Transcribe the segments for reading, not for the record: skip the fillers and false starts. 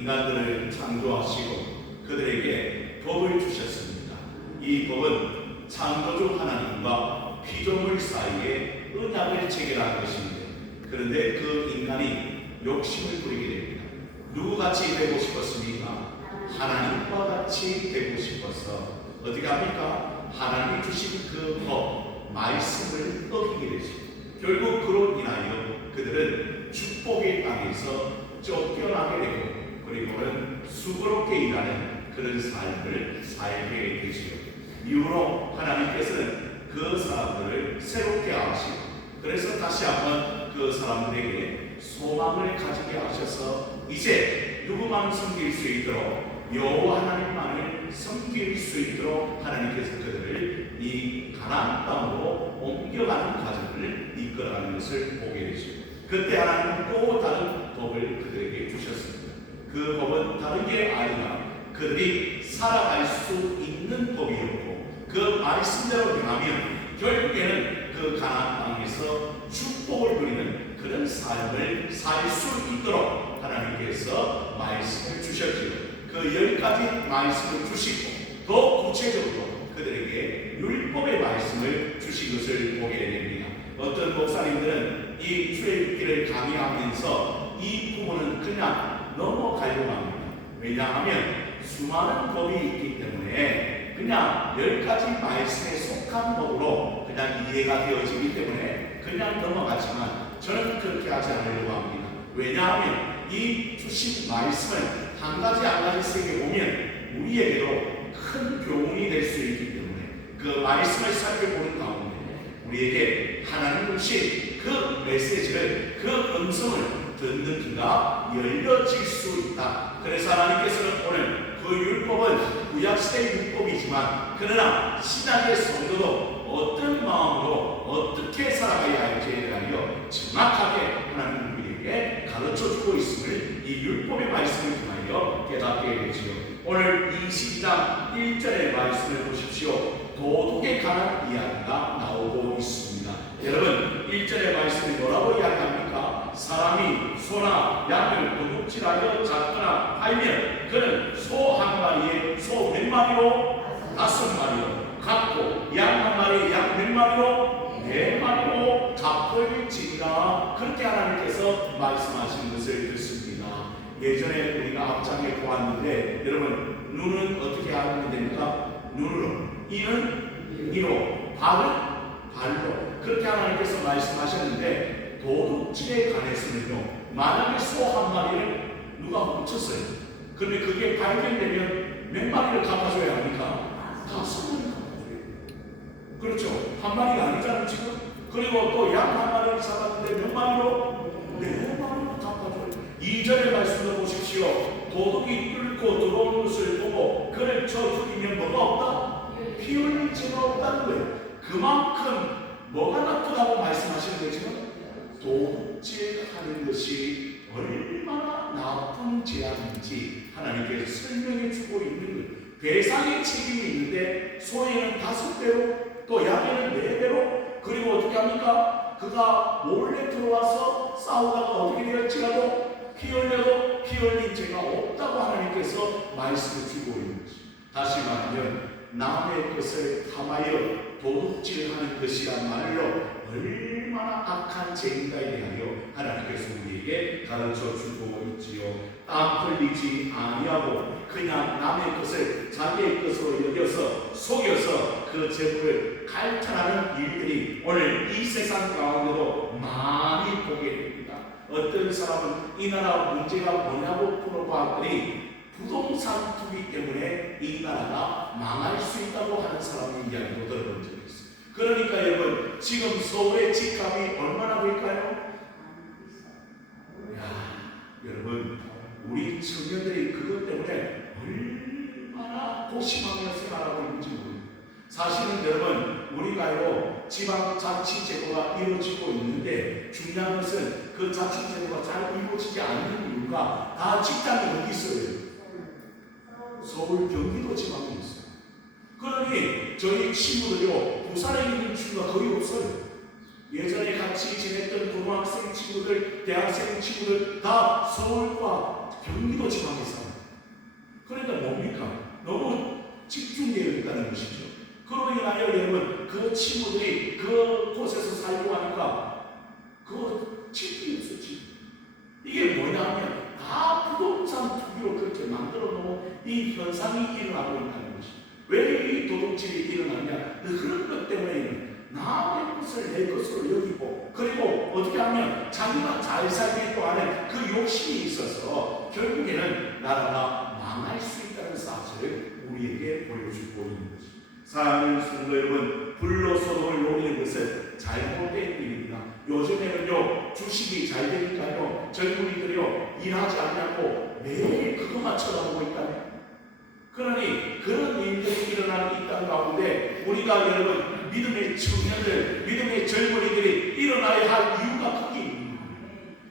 인간들을 창조하시고 그들에게 법을 주셨습니다. 이 법은 창조주 하나님과 피조물 사이에 언약을 체결한 것인데, 그런데 그 인간이 욕심을 부리게 됩니다. 누구같이 되고 싶었습니까? 하나님과 같이 되고 싶어서 어떻게 합니까? 하나님이 주신 그 법, 말씀을 어기게 되죠. 결국 그로 인하여 그들은 축복의 땅에서 쫓겨나게 되고, 그리고는 수고롭게 일하는 그런 삶을 살게 되지요. 이후로 하나님께서는 그 사람들을 새롭게 하시고, 그래서 다시 한번 그 사람들에게 소망을 가지게 하셔서 이제 누구만 섬길 수 있도록, 여호와 하나님만을 섬길 수 있도록 하나님께서 그들을 이 가나안 땅으로 옮겨가는 과정을 이끌어가는 것을 보게 되죠. 그때 하나님은 또 다른 법을 그들에게 주셨습니다. 그 법은 다른 게 아니라 그들이 살아갈 수 있는 법이었고, 그 말씀대로 행하면 결국에는 그 가나안 땅에서 축복을 누리는 그런 삶을 살 수 있도록 하나님께서 말씀을 주셨지요. 그 10가지 말씀을 주시고 더 구체적으로 그들에게 율법의 말씀을 주신 것을 보게 됩니다. 어떤 목사님들은 이 출애굽기를 강의하면서 이 부분은 그냥 넘어가려고 합니다. 왜냐하면 수많은 법이 있기 때문에 그냥 10가지 말씀에 속한 법으로 그냥 이해가 되어지기 때문에 그냥 넘어가지만, 저는 그렇게 하지 않으려고 합니다. 왜냐하면 이 주신 말씀을 한 가지 한 가지 새겨보면 우리에게도 큰 교훈이 될 수 있기 때문에 그 말씀을 살펴보는 가운데 우리에게 하나님 주신 그 메시지를, 그 음성을 듣는 귀가 열려질 수 있다. 그래서 하나님께서는 오늘 그 율법은 구약시대의 율법이지만, 그러나 신약의 성도도 어떤 마음으로 어떻게 살아가야 할지에 대하여 정확하게 하나님 우리에게 가르쳐주고 있음을 이 율법의 말씀을 통하여 깨닫게 되지요. 오늘 22장 1절의 말씀을 보십시오. 도둑에 관한 이야기가 나오고 있습니다. 여러분, 1절의 말씀이 뭐라고 이야기합니까? 사람이 소나 양을 도둑질하여 잡거나 팔면 그는 소 한 마리에 소 몇 마리로? 5마리로 갚고, 양 한 마리에 양 몇 마리로? 4마리로 갚을지니라. 그렇게 하나님께서 말씀하신 것을 듣습니다. 예전에 우리가 앞장에 보았는데, 여러분, 눈은 어떻게 하면 됩니까? 눈으로, 이는 이로, 발은 발로, 그렇게 하나님께서 말씀하셨는데, 도둑질에 관해서는요, 만약에 소 한 마리를 누가 훔쳤어요. 그런데 그게 발견되면 몇 마리를 갚아줘야 합니까? 5마리를 갚아줘요. 그렇죠. 한 마리가 아니잖아요 지금. 그리고 또 양 한 마리를 잡았는데 몇 마리로? 4마리로 갚아줘요. 2절의 말씀을 보십시오. 도둑이 뚫고 들어오는 것을 보고 그를 쳐 죽이면 뭐가 없다? 피 흘릴 죄가 없다는 거예요. 그만큼 뭐가 나쁘다고 말씀하시는 거지만, 도둑질하는 것이 얼마나 나쁜 죄악인지 하나님께서 설명해 주고 있는 거예요. 배상의 책임이 있는데 소에는 5배로, 또 양에는 4배로, 그리고 어떻게 합니까? 그가 몰래 들어와서 싸우다가 어떻게 되었지라도 피 흘려도 피 흘린 죄가 없다고 하나님께서 말씀을 주고 있는 것입니다. 다시 말하면 남의 것을 탐하여 도둑질하는 것이야말로 얼마나 악한 죄인가에 대하여 하나님께서 우리에게 가르쳐주고 있지요. 땀 흘리지 아니하고 그냥 남의 것을 자기의 것으로 여겨서 속여서 그 재물을 갈탈하는 일들이 오늘 이 세상 가운데도 많이 보게 됩니다. 어떤 사람은 이 나라 문제가 뭐냐고 물어봤더니 부동산 투기 때문에 이 나라가 망할 수 있다고 하는 사람의 이야기도 들어본 적이 있어요. 그러니까 여러분, 지금 서울의 집값이 얼마나 될까요? 여러분, 우리 청년들이 그것 때문에 얼마나 고심하며 생활하고 있는지 모릅니다. 사실은 여러분, 우리가요 지방자치제도가 이루어지고 있는데 중요한 것은 그 자치제도가 잘 이루어지지 않는 이유가 다 직장이 어디 있어요? 서울, 경기도 지방에 있어요. 그러니 저희 친구들요, 부산에 있는 친구가 거의 없어요. 예전에 같이 지냈던 고등학생 친구들, 대학생 친구들 다 서울과 경기도 지방에 살아요. 여러분 그 친구들이 그곳에서 살고 하니까 그 집이 없었지. 이게 뭐냐면 다 부동산 투기로 그렇게 만들어 놓은 이 현상이 일어나고 있다는 것이. 왜 이 도둑질이 일어나냐? 그런 것 때문에 남의 것을 내 것으로 여기고, 그리고 어떻게 하면 자기가 잘 살기도 하는 그 욕심이 있어서 결국에는 나라가 망할 수 있다는 사실을 우리에게 보여주고 있는 것입니다. 사랑하는 성도 여러분, 불로 소돔을 노리는 것은 잘못된 일입니다. 요즘에는요, 주식이 잘 되니까요, 젊은이들이요, 일하지 않냐고 매일 그것만 쳐다보고 있다네. 그러니 그런 일들이 일어나고 있다는 가운데 우리가 여러분 믿음의 청년들, 믿음의 젊은이들이 일어나야 할 이유가 크게 있습니다.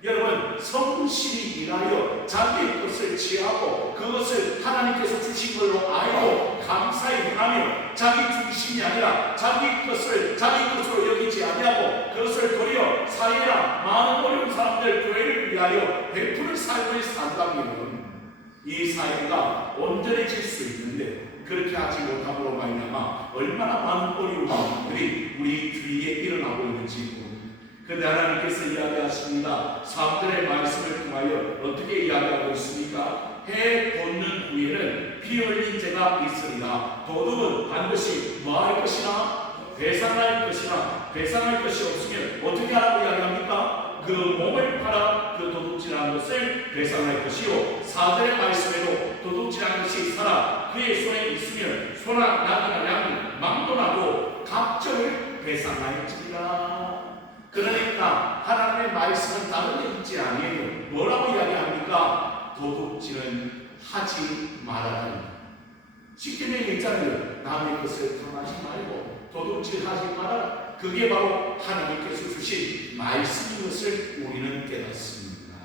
여러분, 성실히 일하여 자기의 것을 취하고 그것을 하나님께서 주신 걸로 알고 감사히 행하며 자기 중심이 아니라 자기 것을 자기 것으로 여기지 아니하고 그것을 도리어 사회나 많은 어려운 사람들 교회를 위하여 베푸는 삶을 산다면 이 사회가 온전해질 수 있는데, 그렇게 하지 못함으로 말미암아 얼마나 많은 어려운 사람들이 우리 주위에 일어나고 있는지 모릅니다. 그런데 하나님께서 이야기하십니다. 사람들의 말씀을 통하여 어떻게 이야기하고 있습니까? 해 돋는 후에는 피 흘린 죄가 있으리라. 도둑은 반드시 뭐 할 것이나 배상할 것이나 배상할 것이 없으면 어떻게 하라고 이야기합니까? 그 몸을 팔아 그 도둑질한 것을 배상할 것이요, 4절의 말씀에도 도둑질한 것이 살아 그의 손에 있으면 소나 낙이나 양 망도나도 갑절을 배상할지니라. 그러니까 하나님의 말씀은 다른 데 있지 아니에요. 뭐라고 이야기합니까? 도둑질은 하지 말아라. 십계명에 있잖아요. 남의 것을 탐하지 말고 도둑질하지 말아라. 그게 바로 하나님께서 주신 말씀인 것을 우리는 깨닫습니다.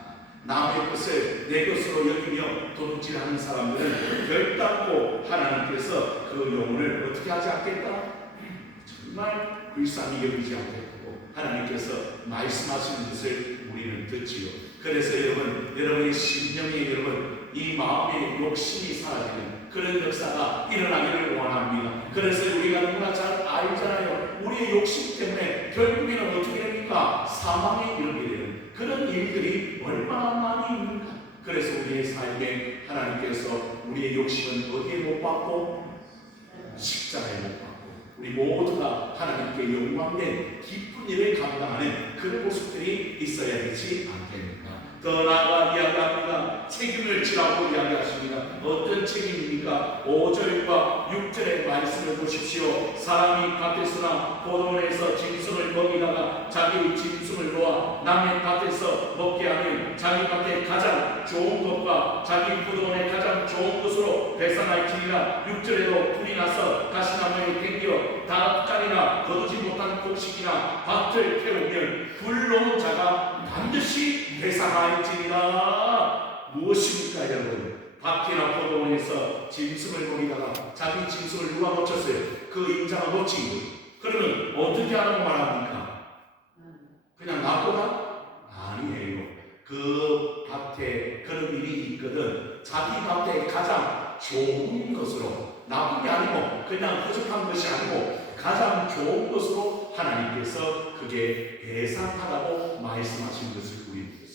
남의 것을 내 것으로 여기며 도둑질하는 사람들은 결단코 하나님께서 그 영혼을 어떻게 하지 않겠다? 정말 불쌍히 여기지 않겠고 하나님께서 말씀하시는 것을 우리는 듣지요. 그래서 여러분의 심령에 이 마음의 욕심이 사라지는 그런 역사가 일어나기를 원합니다. 그래서 우리가 너무나 잘 알잖아요. 우리의 욕심 때문에 결국에는 어떻게 됩니까? 사망에 이르게 되는 그런 일들이 얼마나 많이 있는가. 그래서 우리의 삶에 하나님께서 우리의 욕심은 어디에 못 받고? 십자가에 못 받고 우리 모두가 하나님께 영광된 기쁜 일을 감당하는 그런 모습들이 있어야 되지 않겠습니까? 더 나아가 이야기합니다. 책임을 지라고 이야기하십니다. 어떤 책임입니까? 5절과 6절의 말씀을 보십시오. 사람이 밭에서나 포도원에서 짐승을 먹이다가 자기 짐승을 놓아 남의 밭에서 먹게 하면 자기 밭에 가장 좋은 것과 자기 포도원에 가장 좋은 것으로 배상할지니라. 6절에도 불이 나서 가시나무에 땡겨 닭간이나 거두지 못한 곡식이나 밭을 태우면 불러온 자가 반드시 배상할지니라. 무엇입니까 여러분? 밭이나 포도원에서 짐승을 먹이다가 자기 짐승을 누가 놓쳤어요? 그 인자가 놓친 거예요. 그러면 어떻게 하라고 말합니까? 그냥 놔둬라? 아니에요. 그 밭에 그런 일이 있거든. 자기 밭에 가장 좋은 것으로, 나쁜 게 아니고 그냥 허접한 것이 아니고 가장 좋은 것으로 하나님께서 그게 배상하라고 말씀하신 것을 우리 믿습니다.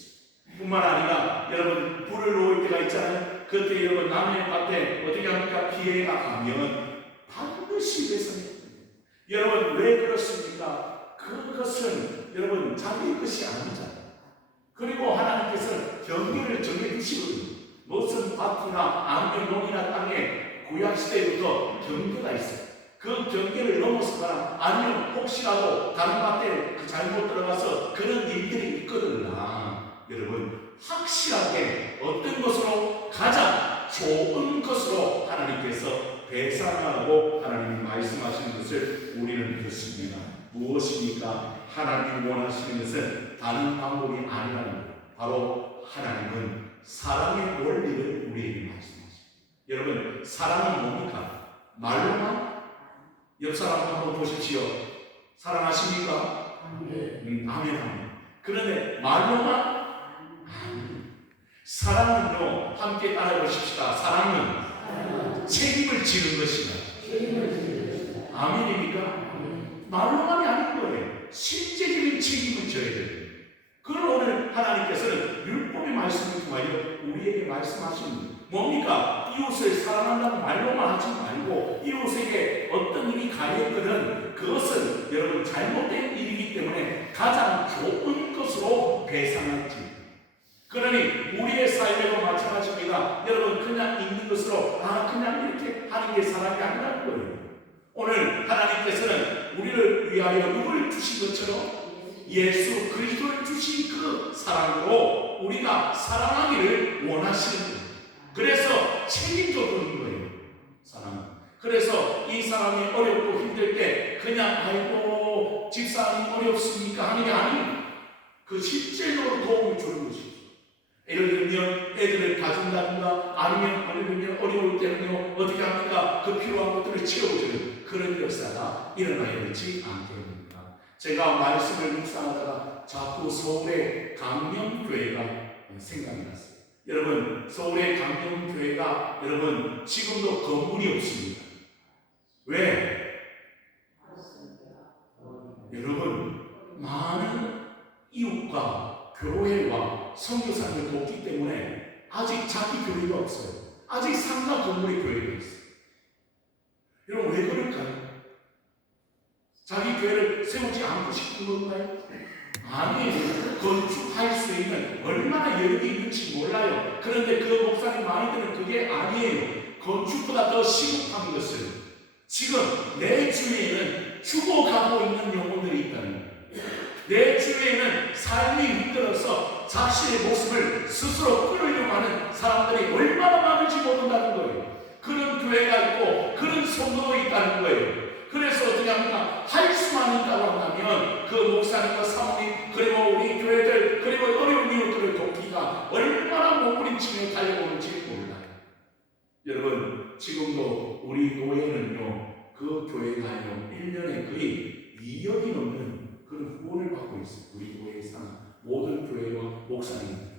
뿐만 아니라 여러분 불을 놓을 때가 있잖아요. 그때 여러분 남의 밭에 어떻게 합니까? 피해가 가면 반드시 배상해요. 여러분 왜 그렇습니까? 그것은 여러분 자기 것이 아니잖아요. 그리고 하나님께서는 경계를 정해주시거든요. 무슨 밭이나 아니면 농이나 땅에 구약시대부터 경계가 있어요. 그 경계를 넘어서거나 아니면 혹시라도 다른 밭에 잘못 들어가서 그런 일들이 있거든요. 여러분 확실하게 어떤 것으로 가장 좋은 것으로 하나님께서 배상하라고 하나님이 말씀하시는 것을 우리는 듣습니다. 무엇입니까? 하나님이 원하시는 것은 다른 방법이 아니라는 거예요. 바로 하나님은 사랑의 원리를 우리에게 말씀하십니다. 여러분 사랑은 뭡니까? 말로만? 옆 사람 한번 보십시오. 사랑하십니까? 아멘. 그런데 말로만? 사랑은요, 함께 따라 보십시다. 사랑은 책임을 지는 것이다. 아멘입니까? 말로만이 아닌 거예요. 실제적인 책임을 져야 돼요. 그걸 오늘 하나님께서는 율법의 말씀을 통하여 우리에게 말씀하시는 뭡니까? 이웃을 사랑한다고 말로만 하지 말고 이웃에게 어떤 일이 가했거든 그것은 여러분 잘못된 일이기 때문에 가장 좋은 것으로 배상할지. 그러니 우리의 삶에도 마찬가지입니다. 여러분 그냥 있는 것으로 그냥 이렇게 하는 게 사랑이 아니라는 거예요. 오늘 하나님께서는 우리를 위하여 누구를 주신 것처럼 예수 그리스도를 주신 그 사랑으로 우리가 사랑하기를 원하시는 거예요. 그래서 책임져 주는 거예요. 사랑은. 그래서 이 사람이 어렵고 힘들 때 그냥 아이고 집사님 어렵습니까 하는 게 아니에요. 그 실제로 도움을 주는 것이죠. 예를 들면 애들을 가진다든가 아니면 예를 들면 어려울 때는요 어떻게 합니까? 그 필요한 것들을 채워주는 그런 역사가 일어나야 되지 않겠습니까? 제가 말씀을 묵상하다가 자꾸 서울의 강명교회가 생각이 났어요. 여러분 서울의 강명교회가 여러분 지금도 건물이 없습니다. 왜? 여러분 많은 이웃과 교회와 선교사를 돕기 때문에 아직 자기 교회가 없어요. 아직 상가 건물의 교회가 있어요. 여러분 왜 그럴까요? 자기 교회를 세우지 않고 싶은 건가요? 아니에요. 건축할 수 있는 얼마나 여력이 있는지 몰라요. 그런데 그 목사님 많이들은 그게 아니에요. 건축보다 더 시급한 것은 지금 내 주위에는 죽어가고 있는 영혼들이 있다는 거예요. 내 주위에는 삶이 힘들어서 자신의 모습을 스스로 끌으려고 하는 사람들이 얼마나 많은지 모른다는 거예요. 그런 교회가 있고 그런 성도가 있다는 거예요. 그래서 어떻게 합니까? 할 수만 있다고 한다면 그 목사님과 사모님 그리고 우리 교회들 그리고 어려운 이웃들을 돕기가 얼마나 몸부림치며 달려오는지 몰라요. 여러분 지금도 우리 교회는요 그 교회가요 1년에 거의 2억이 넘는 그런 후원을 받고 있어요. 우리 교회에 사는 모든 교회와 목사님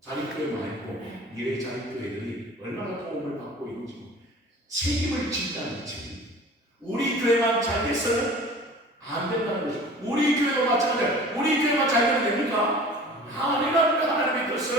자립교회만 있고 미래 자립교회들이 얼마나 도움을 받고 있는지 책임을 진다는 책임. 우리 교회만 잘 돼서는 안 된다는 거죠. 우리 교회도 마찬가지예요. 우리 교회만 잘 되면 됩니까? 아니라는 하나님의 뜻은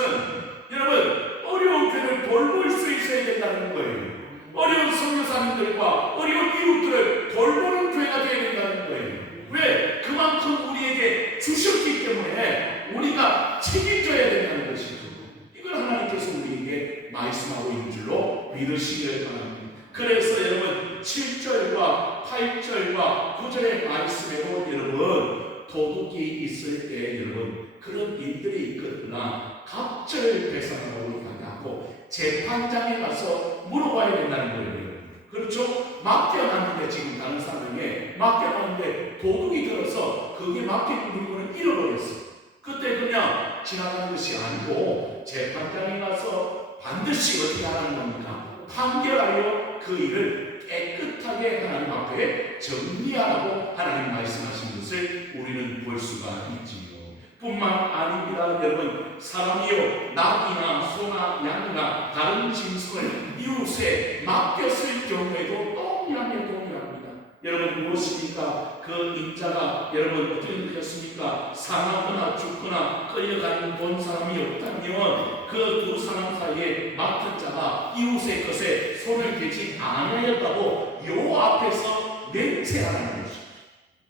여러분 어려운 교회를 돌볼 수 있어야 된다는 거예요. 어려운 선교사님들과 어려운 이웃들을 돌보는 교회가 되어야 된다는 거예요. 왜? 그만큼 우리에게 주셨기 때문에 우리가 책임져야 된다는 것이죠. 이걸 하나님께서 우리에게 말씀하고 있는 줄로 믿으시기를 바랍니다. 그래서 여러분 7절과 8절과 9절의 말씀에도 여러분 도둑이 있을 때 여러분 그런 일들이 있거나 갑절을 배상하고 하고 재판장에 가서 물어봐야 된다는 거예요. 그렇죠? 맡겨놨는데 지금 다른 사람에게 맡겨놨는데 도둑이 들어서 그게 맡긴 물건을 잃어버렸어. 그때 그냥 지나가는 것이 아니고 재판장에 가서 반드시 어떻게 하는 겁니까? 판결하여 그 일을 깨끗하게 하나님 앞에 정리하라고 하나님 말씀하신 것을 우리는 볼 수가 있지요. 뿐만 아닙니다. 여러분 사람이요 낙이나 소나 양이나 다른 짐승을 이웃에 맡겼을 경우에도 동일합니다. 여러분 무엇입니까? 그 인자가 여러분 어떻게 되셨습니까? 상하거나 죽거나 끌려가는 본 사람이 없다면 그 두 사람 사이에 맡은 자가 이웃의 것에 손을 대지 않으였다고 요 앞에서 맹세하는 것입니다.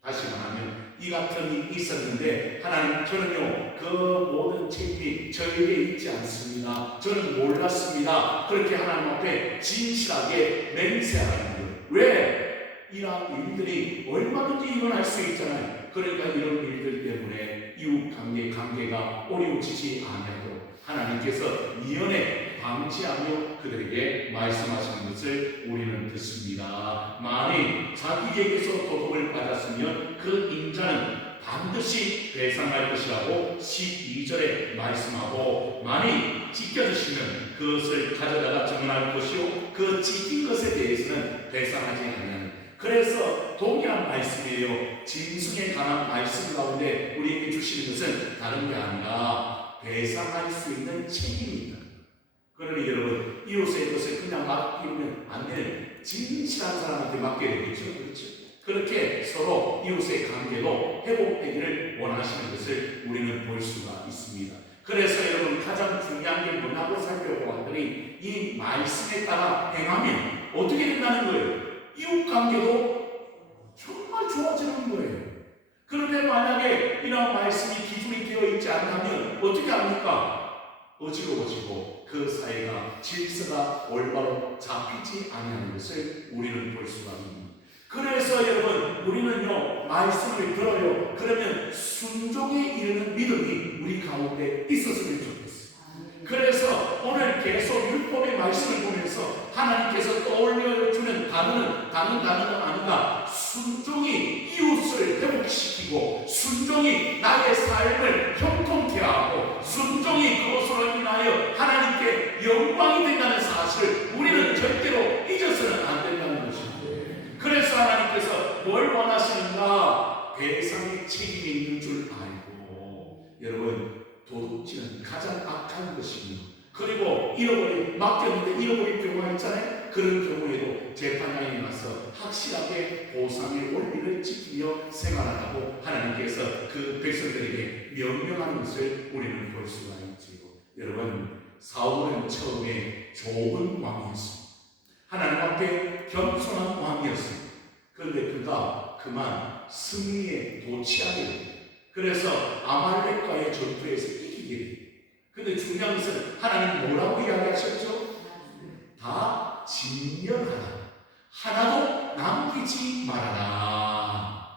다시 말하면 이 같은 일이 있었는데 하나님 저는요 그 모든 책임이 저에게 있지 않습니다. 저는 몰랐습니다. 그렇게 하나님 앞에 진실하게 맹세하는 거예요. 왜? 이러한 일들이 얼마든지 일어날 수 있잖아요. 그러니까 이런 일들 때문에 이웃 관계가 어려워지지 않도록 하나님께서 미연에 방지하며 그들에게 말씀하시는 것을 우리는 듣습니다. 만일 자기에게서 도둑을 받았으면 그 인자는 반드시 배상할 것이라고 12절에 말씀하고 만일 지켜주시면 그것을 가져다가 정할 것이요 그 지킨 것에 대해서는 배상하지 않는. 그래서 동일한 말씀이에요. 짐승에 관한 말씀 가운데 우리에게 주시는 것은 다른 게 아니라 배상할 수 있는 책임입니다. 그러니 여러분 이웃의 것을 그냥 맡기면 안 되는 진실한 사람한테 맡겨야 되겠죠. 그렇죠? 그렇게 서로 이웃의 관계도 회복되기를 원하시는 것을 우리는 볼 수가 있습니다. 그래서 여러분 가장 중요한 게 뭐냐고 살펴보았더니 이 말씀에 따라 행하면 어떻게 된다는 거예요? 이웃 관계도 정말 좋아지는 거예요. 그런데 만약에 이런 말씀이 기준이 되어 있지 않다면 어떻게 합니까? 어지러워지고 그 사이가 질서가 올바로 잡히지 않는 것을 우리는 볼 수가 있습니다. 그래서 여러분 우리는요 말씀을 들어요. 그러면 순종에 이르는 믿음이 우리 가운데 있었으면 좋겠어요. 그래서 오늘 계속 율법의 말씀을 보면서 하나님께서 떠올려주는 다른 단어는 아닌가. 순종이 이웃을 회복시키고 순종이 나의 삶을 형통케 하고 순종이 그것으로 인하여 하나님께 영광이 된다는 사실을 우리는 절대로 잊어서는 안 된다는 것입니다. 그래서 하나님께서 뭘 원하시는가? 대상의 책임이 있는 줄 알고 여러분 도둑질은 가장 악한 것입니다. 그리고 맡겼는데 잃어버린 경우가 있잖아요. 그런 경우에도 재판장에 나서 확실하게 보상의 원리를 지키며 생활하라고 하나님께서 그 백성들에게 명령하는 것을 우리는 볼 수가 있지요. 여러분 사울은 처음에 좋은 왕이었습니다. 하나님 앞에 겸손한 왕이었습니다. 그런데 그가 그만 승리에 도취하게 됩니다. 그래서 아말렉과의 전투에서 이기게 됩니다. 그런데 중요한 것은 하나님 뭐라고 이야기하셨죠? 다 진멸하라. 하나도 남기지 말아라.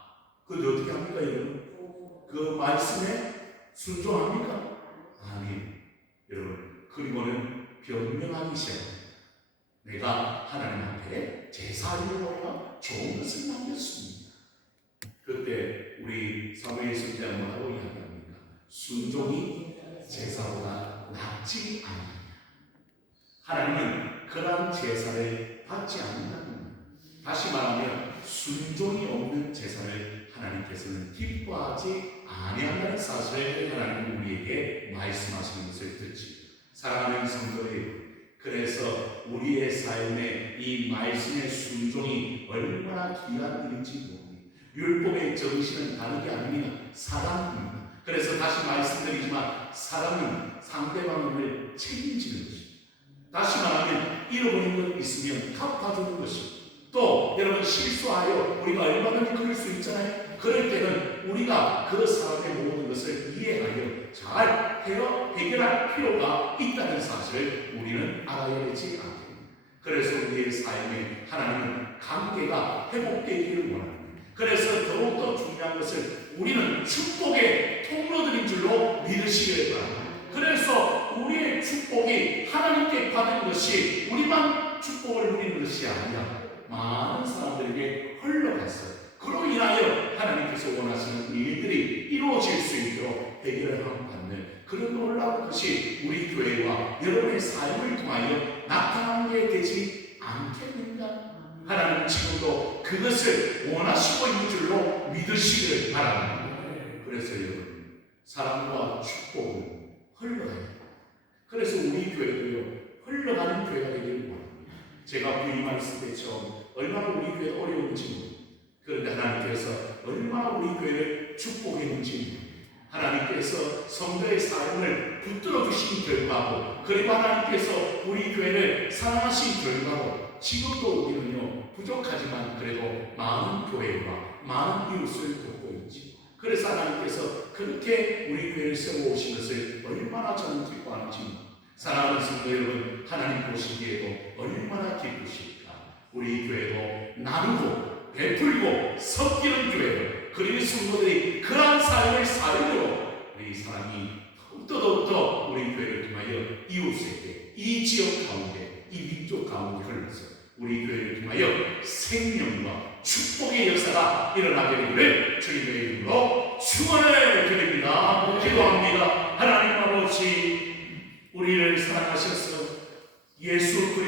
그런데 어떻게 합니까 여러분? 그 말씀에 순종합니까? 아니 여러분 그리고는 변명하기 시작합니다. 내가 하나님 앞에 제사하려고 좋은 것을 남겼습니다. 그때 우리 사무엘서 때 뭐라고 이야기합니까? 순종이 제사보다 낫지 않느냐. 하나님은 그런 제사를 받지 않는다는 겁니다. 다시 말하면 순종이 없는 제사를 하나님께서는 기뻐하지 아니한다는 사실을 하나님은 우리에게 말씀하시는 것을 듣지. 사랑하는 성도들, 그래서 우리의 삶에 이 말씀의 순종이 얼마나 귀한 일인지 모릅니다. 율법의 정신은 다른 게 아닙니다. 사랑입니다. 그래서 다시 말씀드리지만 사랑은 상대방을 책임지는 것입니다. 다시 말하면 잃어버린 것 있으면 갚아주는 것입니다. 또 여러분 실수하여 우리가 얼마든지 그럴 수 있잖아요. 그럴 때는 우리가 그 사람의 모든 것을 이해하여 잘 해결할 필요가 있다는 사실을 우리는 알아야 되지 않겠습니까? 그래서 우리의 삶에 하나님은 관계가 회복되기를 원합니다. 그래서 더욱더 중요한 것은 우리는 축복의 통로들인 줄로 믿으시기를 바랍니다. 그래서 우리의 축복이 하나님께 받은 것이 우리만 축복을 누리는 것이 아니라 많은 사람들에게 흘러갔어요. 그로 인하여 하나님께서 원하시는 일들이 이루어질 수 있도록 해결을 받는 그런 놀라운 것이 우리 교회와 여러분의 삶을 통하여 나타나는 게 되지 않겠는가? 하나님은 지금도 그것을 원하시고 있는 줄로 믿으시기를 바랍니다. 그래서 여러분 사랑과 축복은 흘러가요. 그래서 우리 교회도요 흘러가는 교회가 되기를 원합니다. 제가 부임했을 때 처음 얼마나 우리 교회가 어려운지 모릅니다. 그런데 하나님께서 얼마나 우리 교회를 축복했는지 하나님께서 성도의 삶을 붙들어 주신 결과고 그리고 하나님께서 우리 교회를 사랑하신 결과고 지금도 우리는요 부족하지만 그래도 많은 교회와 많은 이웃을 돕고 있지. 그래서 하나님께서 그렇게 우리 교회를 세워오신 것을 얼마나 저는 기뻐하는지. 사랑하는 성도 여러분, 하나님 보시기에도 얼마나 기쁘실까. 우리 교회도 나누고 베풀고 섞이는 교회로 그리고 성도들이 그러한 삶을 살도록 우리 사랑이 더욱더 우리 교회를 통하여 이웃에게 이 지역 가운데 이 민족 가운데 흘러서 우리 교회를 통하여 생명과 축복의 역사가 일어나게 되기를 주님의 이름으로 축원을 드립니다. 기도합니다. 하나님 아버지, 우리를 사랑하셔서 예수 그리스도